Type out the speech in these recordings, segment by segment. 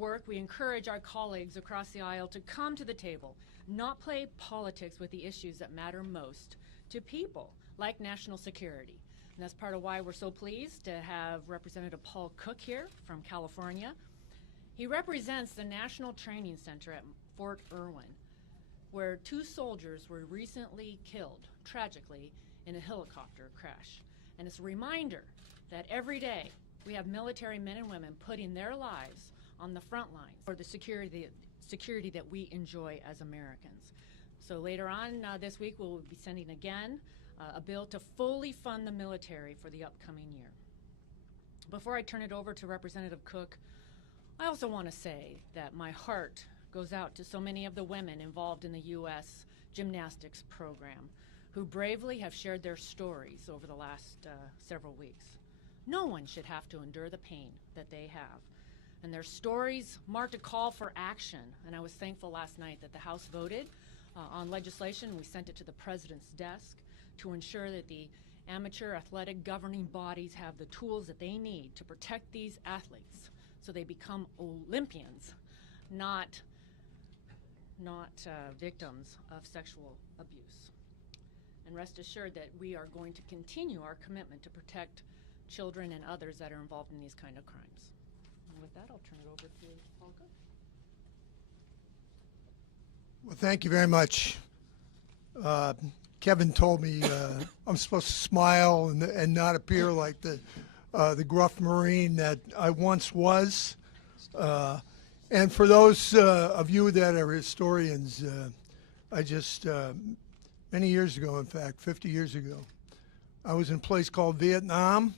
work, we encourage our colleagues across the aisle to come to the table, not play politics with the issues that matter most to people, like national security. And that's part of why we're so pleased to have Representative Paul Cook here from California. He represents the National Training Center at Fort Irwin, where 2 soldiers were recently killed, tragically, in a helicopter crash. And it's a reminder that every day we have military men and women putting their lives on the front lines for the security that we enjoy as Americans. So later on this week, we'll be sending again a bill to fully fund the military for the upcoming year. Before I turn it over to Representative Cook, I also want to say that my heart goes out to so many of the women involved in the U.S. gymnastics program who bravely have shared their stories over the last several weeks. No one should have to endure the pain that they have. And their stories marked a call for action. And I was thankful last night that the House voted on legislation. We sent it to the President's desk to ensure that the amateur athletic governing bodies have the tools that they need to protect these athletes so they become Olympians, not victims of sexual abuse. And rest assured that we are going to continue our commitment to protect children and others that are involved in these kind of crimes. And with that, I'll turn it over to Paul Cook. Well, thank you very much. Kevin told me I'm supposed to smile and not appear like the gruff Marine that I once was. And for those of you that are historians, I just, many years ago, in fact, 50 years ago, I was in a place called Vietnam.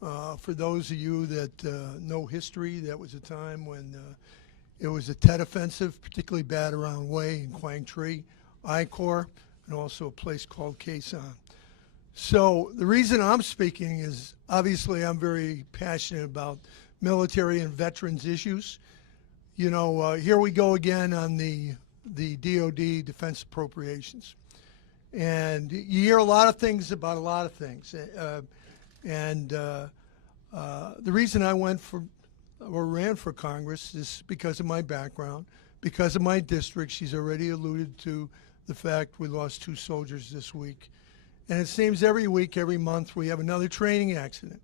For those of you that know history, that was a time when it was a Tet Offensive, particularly bad around Hue and Quang Tri, I Corps, and also a place called Khe Sanh. So the reason I'm speaking is obviously I'm very passionate about military and veterans issues. You know, here we go again on the DOD defense appropriations. And you hear a lot of things about a lot of things. The reason I went for or ran for Congress is because of my background, because of my district. She's already alluded to the fact we lost 2 soldiers this week. And it seems every week, every month, we have another training accident.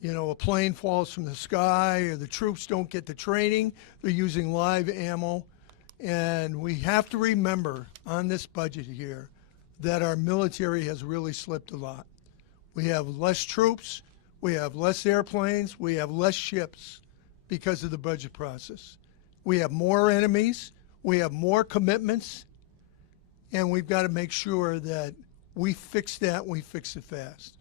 You know, a plane falls from the sky, or the troops don't get the training. They're using live ammo. And we have to remember on this budget here that our military has really slipped a lot. We have less troops, we have less airplanes, we have less ships because of the budget process. We have more enemies, we have more commitments, and we've got to make sure that we fix that and we fix it fast.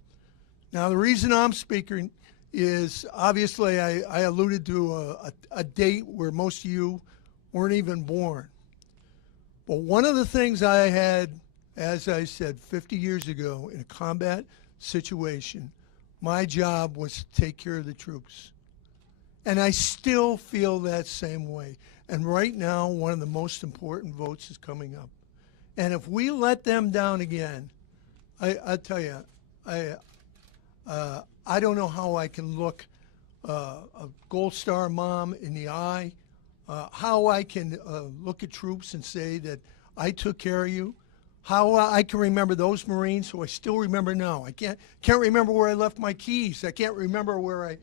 Now, the reason I'm speaking is obviously I alluded to a date where most of you weren't even born. But one of the things I had, as I said, 50 years ago in a combat situation, my job was to take care of the troops. And I still feel that same way. And right now, one of the most important votes is coming up. And if we let them down again, I tell you, I don't know how I can look a Gold Star mom in the eye, how I can look at troops and say that I took care of you, how I can remember those Marines who I still remember now. I can't remember where I left my keys. I can't remember where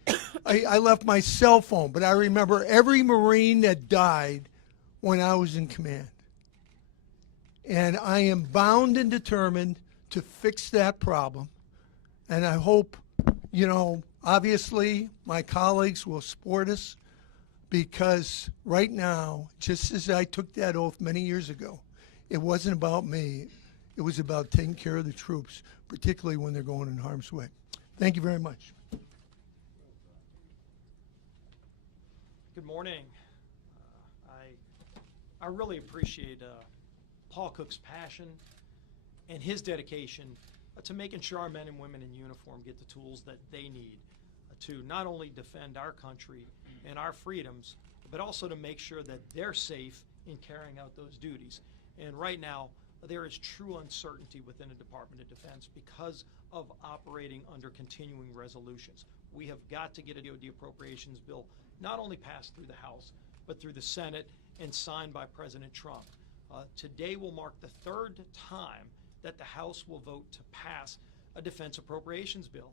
I left my cell phone, but I remember every Marine that died when I was in command. And I am bound and determined to fix that problem. And I hope, you know, obviously my colleagues will support us, because right now, just as I took that oath many years ago, it wasn't about me. It was about taking care of the troops, particularly when they're going in harm's way. Thank you very much. Good morning. I really appreciate Paul Cook's passion and his dedication to making sure our men and women in uniform get the tools that they need to not only defend our country and our freedoms, but also to make sure that they're safe in carrying out those duties. And right now, there is true uncertainty within the Department of Defense because of operating under continuing resolutions. We have got to get a DOD appropriations bill not only passed through the House, but through the Senate and signed by President Trump. Today will mark the third time that the House will vote to pass a defense appropriations bill.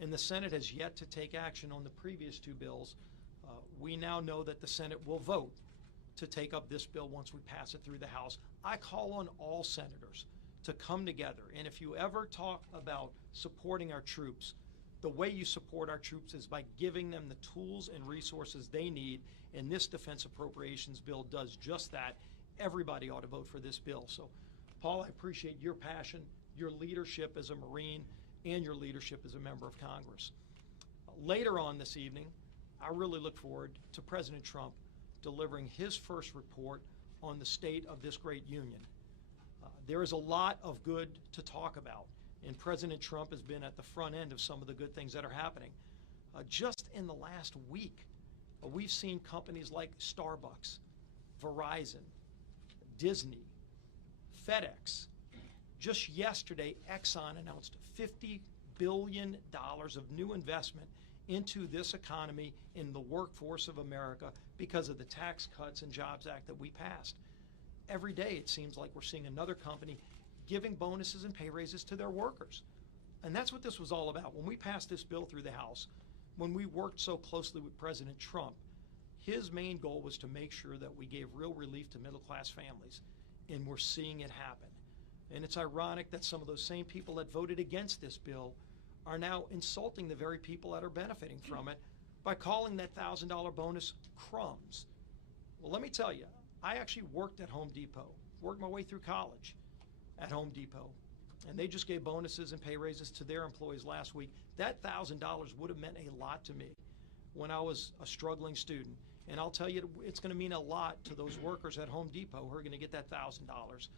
And the Senate has yet to take action on the previous two bills. We now know that the Senate will vote to take up this bill once we pass it through the House. I call on all senators to come together. And if you ever talk about supporting our troops, the way you support our troops is by giving them the tools and resources they need. And this defense appropriations bill does just that. Everybody ought to vote for this bill. So, Paul, I appreciate your passion, your leadership as a Marine, and your leadership as a member of Congress. Later on this evening, I really look forward to President Trump delivering his first report on the state of this great union. There is a lot of good to talk about, and President Trump has been at the front end of some of the good things that are happening. Just in the last week, we've seen companies like Starbucks, Verizon, Disney, FedEx. Just yesterday, Exxon announced $50 billion of new investment into this economy in the workforce of America because of the Tax Cuts and Jobs Act that we passed. Every day it seems like we're seeing another company giving bonuses and pay raises to their workers. And that's what this was all about. When we passed this bill through the House, when we worked so closely with President Trump, his main goal was to make sure that we gave real relief to middle-class families, and we're seeing it happen. And it's ironic that some of those same people that voted against this bill are now insulting the very people that are benefiting from it by calling that $1,000 bonus crumbs. Well, let me tell you, I actually worked at Home Depot, worked my way through college at Home Depot, and they just gave bonuses and pay raises to their employees last week. That $1,000 would have meant a lot to me when I was a struggling student. And I'll tell you, it's going to mean a lot to those workers at Home Depot who are going to get that $1,000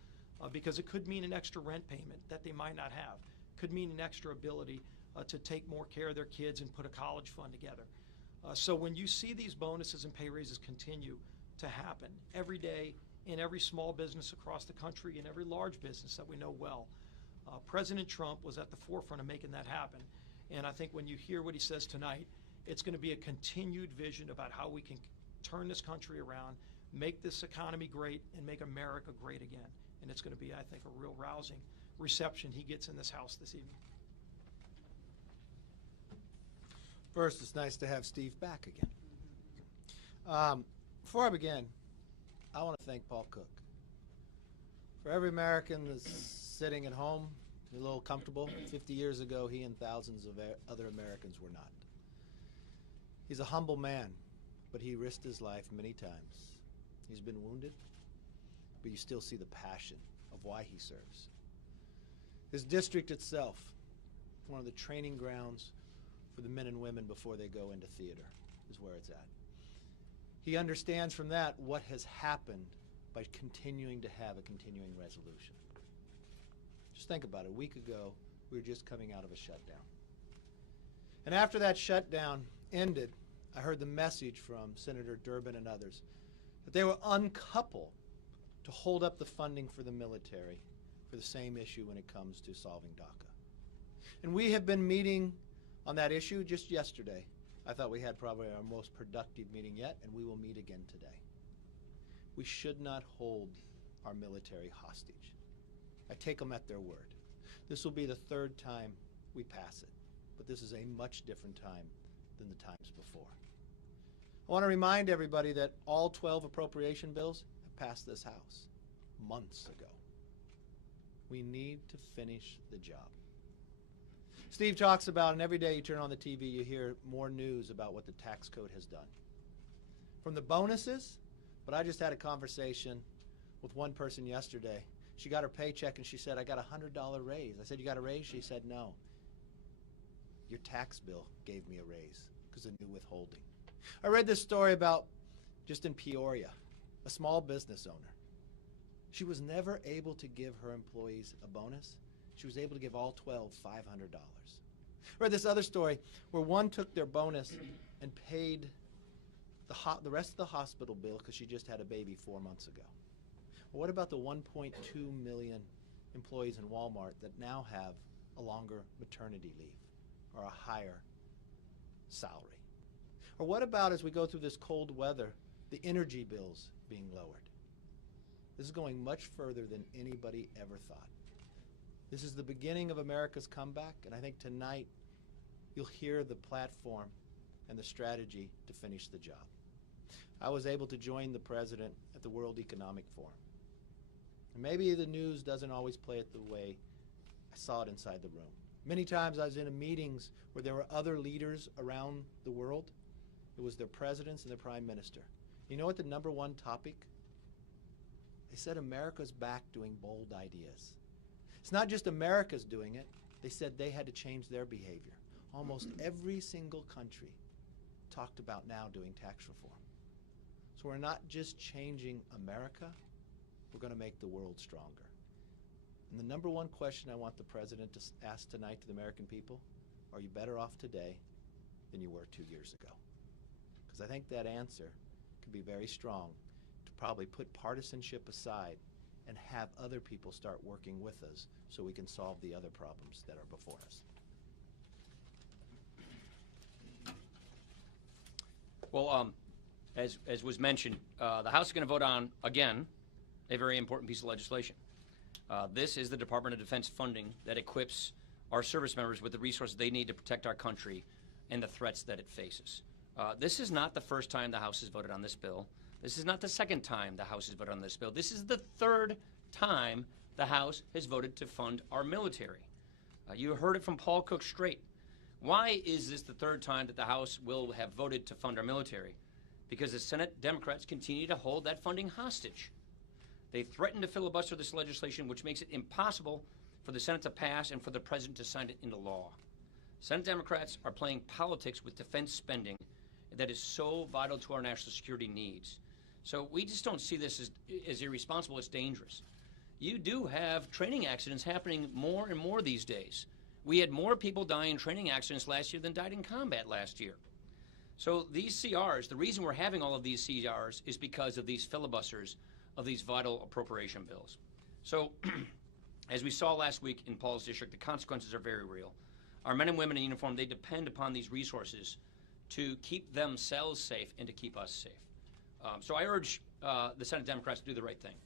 because it could mean an extra rent payment that they might not have. Could mean an extra ability to take more care of their kids and put a college fund together. So when you see these bonuses and pay raises continue to happen every day in every small business across the country and every large business that we know well, President Trump was at the forefront of making that happen. And I think when you hear what he says tonight, it's going to be a continued vision about how we can turn this country around, make this economy great, and make America great again. And it's going to be, I think, a real rousing reception he gets in this House this evening. First, it's nice to have Steve back again. Before I begin, I want to thank Paul Cook. For every American that's sitting at home, a little comfortable, 50 years ago, he and thousands of other Americans were not. He's a humble man, but he risked his life many times. He's been wounded, but you still see the passion of why he serves. His district itself, one of the training grounds for the men and women before they go into theater, is where it's at. He understands from that what has happened by continuing to have a continuing resolution. Just think about it. A week ago, we were just coming out of a shutdown. And after that shutdown ended, I heard the message from Senator Durbin and others that they will uncouple to hold up the funding for the military for the same issue when it comes to solving DACA. And we have been meeting on that issue just yesterday. I thought we had probably our most productive meeting yet, and we will meet again today. We should not hold our military hostage. I take them at their word. This will be the third time we pass it, but this is a much different time than the times before. I want to remind everybody that all 12 appropriation bills have passed this House months ago. We need to finish the job. Steve talks about, and every day you turn on the TV, you hear more news about what the tax code has done. From the bonuses, but I just had a conversation with one person yesterday. She got her paycheck and she said, I got a $100 raise. I said, you got a raise? She said, no. Your tax bill gave me a raise because of new withholding. I read this story about, just in Peoria, a small business owner. She was never able to give her employees a bonus. She was able to give all 12 $500. I read this other story where one took their bonus and paid the rest of the hospital bill because she just had a baby 4 months ago. Well, what about the 1.2 million employees in Walmart that now have a longer maternity leave or a higher salary? Or what about, as we go through this cold weather, the energy bills being lowered. This is going much further than anybody ever thought. This is the beginning of America's comeback, and I think tonight you'll hear the platform and the strategy to finish the job. I was able to join the president at the World Economic Forum. And maybe the news doesn't always play it the way I saw it inside the room. Many times I was in meetings where there were other leaders around the world. It was their presidents and their prime minister. You know what the number one topic? They said America's back doing bold ideas. It's not just America's doing it. They said they had to change their behavior. Almost every single country talked about now doing tax reform. So we're not just changing America, we're going to make the world stronger. And the number one question I want the president to ask tonight to the American people, are you better off today than you were 2 years ago? Because I think that answer could be very strong to probably put partisanship aside and have other people start working with us so we can solve the other problems that are before us. Well, as was mentioned, the House is going to vote on, again, a very important piece of legislation. This is the Department of Defense funding that equips our service members with the resources they need to protect our country and the threats that it faces. This is not the first time the House has voted on this bill. This is not the second time the House has voted on this bill. This is the third time the House has voted to fund our military. You heard it from Paul Cook straight. Why is this the third time that the House will have voted to fund our military? Because the Senate Democrats continue to hold that funding hostage. They threaten to filibuster this legislation, which makes it impossible for the Senate to pass and for the President to sign it into law. Senate Democrats are playing politics with defense spending that is so vital to our national security needs. So we just don't see this as irresponsible. It's dangerous. You do have training accidents happening more and more these days. We had more people die in training accidents last year than died in combat last year. So these CRs, the reason we're having all of these CRs is because of these filibusters of these vital appropriation bills. So as we saw last week in Paul's district, the consequences are very real. Our men and women in uniform, they depend upon these resources to keep themselves safe and to keep us safe. So I urge the Senate Democrats to do the right thing.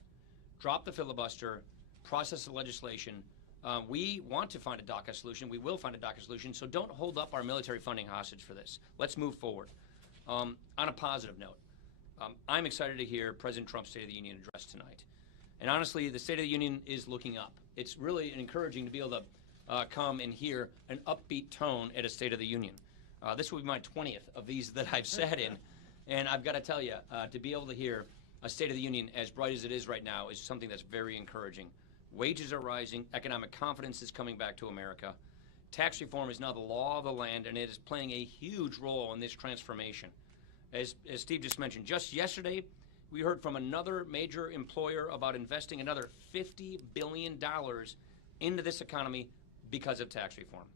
Drop the filibuster, process the legislation. We want to find a DACA solution. We will find a DACA solution, so don't hold up our military funding hostage for this. Let's move forward. On a positive note, I'm excited to hear President Trump's State of the Union address tonight. And honestly, the State of the Union is looking up. It's really encouraging to be able to come and hear an upbeat tone at a State of the Union. This will be my 20th of these that I've sat in. And I've got to tell you, to be able to hear a State of the Union as bright as it is right now is something that's very encouraging. Wages are rising, economic confidence is coming back to America. Tax reform is now the law of the land, and it is playing a huge role in this transformation. As Steve just mentioned, just yesterday, we heard from another major employer about investing another $50 billion into this economy because of tax reform.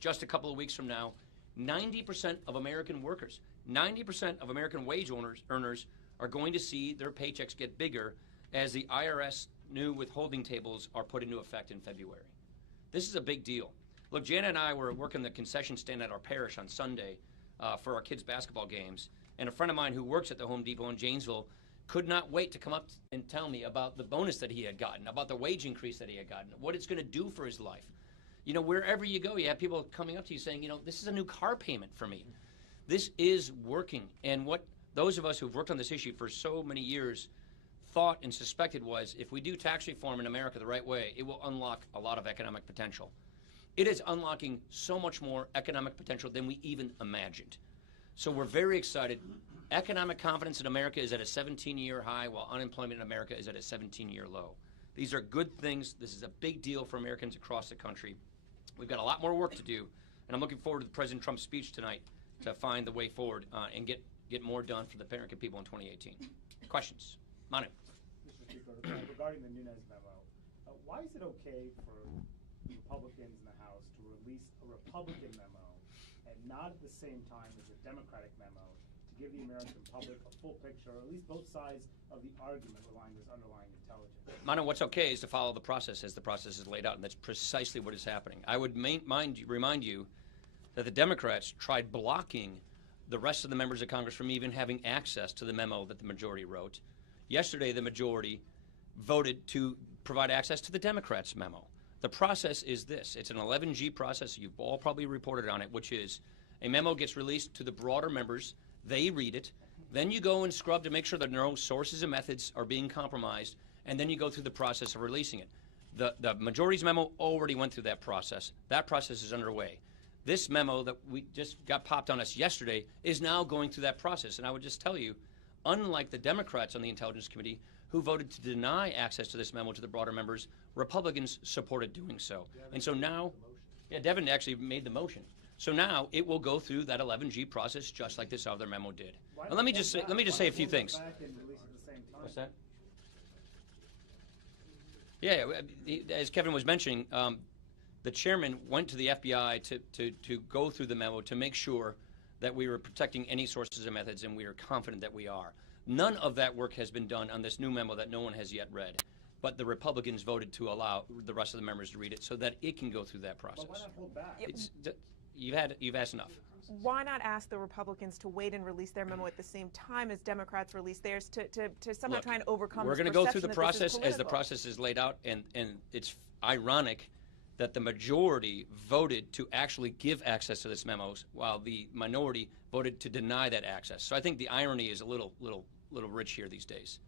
Just a couple of weeks from now, 90% of American workers, 90% of American wage earners are going to see their paychecks get bigger as the IRS new withholding tables are put into effect in February. This is a big deal. Look, Jana and I were working the concession stand at our parish on Sunday for our kids' basketball games, and a friend of mine who works at the Home Depot in Janesville could not wait to come up and tell me about the bonus that he had gotten, about the wage increase that he had gotten, what it's going to do for his life. You know, wherever you go, you have people coming up to you saying, you know, this is a new car payment for me. This is working. And what those of us who've worked on this issue for so many years thought and suspected was, if we do tax reform in America the right way, it will unlock a lot of economic potential. It is unlocking so much more economic potential than we even imagined. So we're very excited. Economic confidence in America is at a 17-year high, while unemployment in America is at a 17-year low. These are good things. This is a big deal for Americans across the country. We've got a lot more work to do, and I'm looking forward to President Trump's speech tonight to find the way forward and get more done for the American people in 2018. Questions? Manu. Mr. Speaker, regarding the Nunes memo, why is it okay for Republicans in the House to release a Republican memo and not at the same time as a Democratic memo to give the American public a full picture, or at least both sides of the argument relying this underlying intelligence? Manu, what's okay is to follow the process as the process is laid out, and that's precisely what is happening. I would remind you that the Democrats tried blocking the rest of the members of Congress from even having access to the memo that the majority wrote. Yesterday, the majority voted to provide access to the Democrats' memo. The process is this. It's an 11G process. You've all probably reported on it, which is a memo gets released to the broader members. They read it. Then you go and scrub to make sure that no sources and methods are being compromised, and then you go through the process of releasing it. The majority's memo already went through that process. That process is underway. This memo that we just got popped on us yesterday is now going through that process. And I would just tell you, unlike the Democrats on the Intelligence Committee who voted to deny access to this memo to the broader members, Republicans supported doing so. And so now, yeah, Devin actually made the motion. So now it will go through that 11G process just like this other memo did. And let me just say a few things. What's that? Yeah, as Kevin was mentioning, the chairman went to the FBI to go through the memo to make sure that we were protecting any sources and methods, and we are confident that we are. None of that work has been done on this new memo that no one has yet read, but the Republicans voted to allow the rest of the members to read it so that it can go through that process. But why not hold back? You've asked enough. Why not ask the Republicans to wait and release their memo at the same time as Democrats release theirs to somehow Look, try and overcome we're this going to go through perception the that this is process as the political? process is laid out, and it's ironic that the majority voted to actually give access to this memos while the minority voted to deny that access. So I think the irony is a little rich here these days.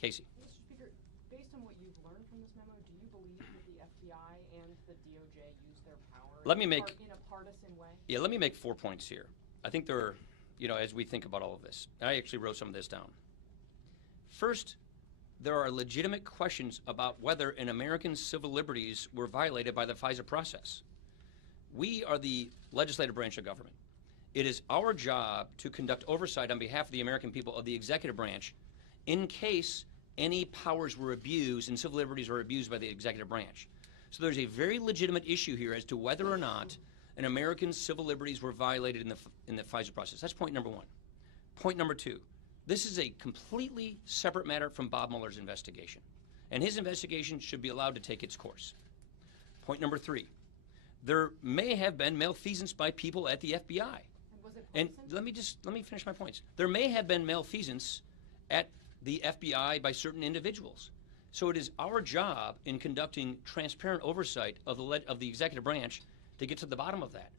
Casey. Mr. Speaker, based on what you've learned from this memo, do you believe that the FBI and the DOJ use their power in a partisan way? Yeah, let me make 4 points here. I think there are, as we think about all of this, and I actually wrote some of this down. First, there are legitimate questions about whether an American's civil liberties were violated by the FISA process. We are the legislative branch of government. It is our job to conduct oversight on behalf of the American people of the executive branch in case any powers were abused and civil liberties were abused by the executive branch. So there's a very legitimate issue here as to whether or not an American's civil liberties were violated in the FISA process. That's point number one. Point number two, this is a completely separate matter from Bob Mueller's investigation, and his investigation should be allowed to take its course. Point number three, there may have been malfeasance by people at the FBI. And let me finish my points. There may have been malfeasance at the FBI by certain individuals. So it is our job in conducting transparent oversight of the executive branch to get to the bottom of that.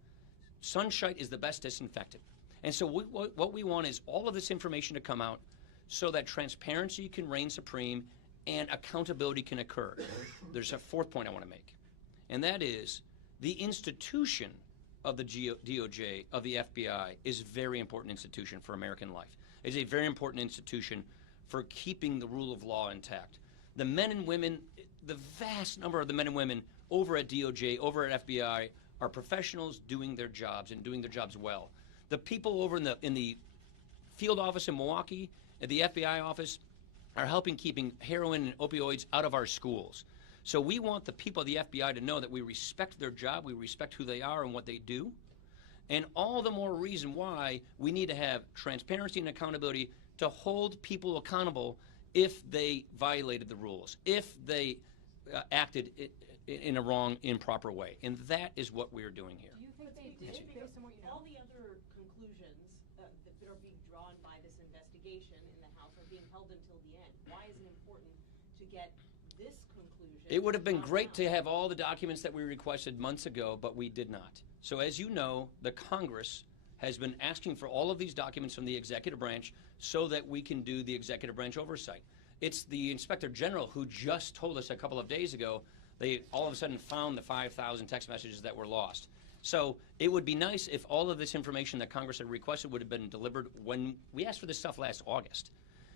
Sunshine is the best disinfectant. And so what we want is all of this information to come out so that transparency can reign supreme and accountability can occur. There's a fourth point I want to make, and that is the institution of the DOJ, of the FBI, is a very important institution for American life. It's a very important institution for keeping the rule of law intact. The men and women, the vast number of the men and women over at DOJ, over at FBI, are professionals doing their jobs and doing their jobs well. The people over in the field office in Milwaukee, at the FBI office, are helping keeping heroin and opioids out of our schools. So we want the people of the FBI to know that we respect their job, we respect who they are and what they do, and all the more reason why we need to have transparency and accountability to hold people accountable if they violated the rules, if they acted in a wrong, improper way. And that is what we're doing here. Do you think they did, based on what you know? All the other conclusions that are being drawn by this investigation in the House are being held until the end. Why is it important to get this conclusion? It would have been great to have all the documents that we requested months ago, but we did not. So as you know, the Congress has been asking for all of these documents from the executive branch so that we can do the executive branch oversight. It's the Inspector General who just told us a couple of days ago they all of a sudden found the 5,000 text messages that were lost. So it would be nice if all of this information that Congress had requested would have been delivered when we asked for this stuff last August.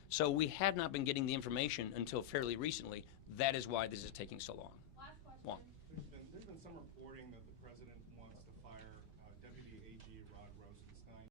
So we had not been getting the information until fairly recently. That is why this is taking so long. Last question. Juan. There's been some reporting that the